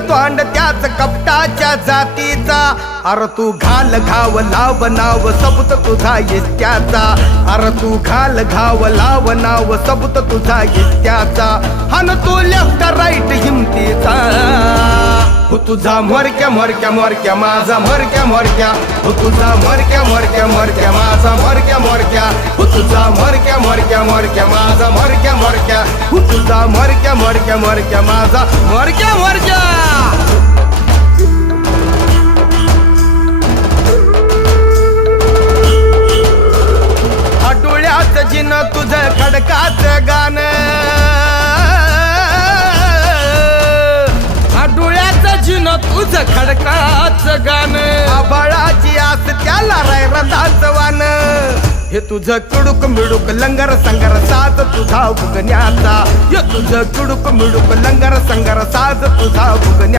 तोंड त्याच कपटाच्या जातीचा, अरे तू घाल घाव लाव नाव सबूत तुझा इत्याचा, अरे तू घाल घाव लाव नाव सबूत तुझा इत्याचा, हन तू लेफ्ट राईट हिमतीचा, हो तुझा मोरक्या मोरक्या मोरक्या माझा मोरक्या मोरक्या, हो तुझा मोरक्या मोरक्या मोरक्या माझा मोरक्या मोरक्या, हो तुझा मोरक्या मोरक्या मोरक्या माझा मोरक्या मोरक्या, हो तुझा मोरक्या मोरक्या मोरक्या माझा मोरक्या मोरक्या. डोळ्याचं जिन तुझं खडकाचं गाणं, डोळ्याचं जिन तुझं खडकाचं गाणं, आबाळाची आस त्याला रथाचं वान, हे तुझं कुडुक मिडुक लंगर संगर साज तुझा भुगण्याचा, हे तुझं कुडुक मिडुक लंगर संगर साज तुझा भुगण्या.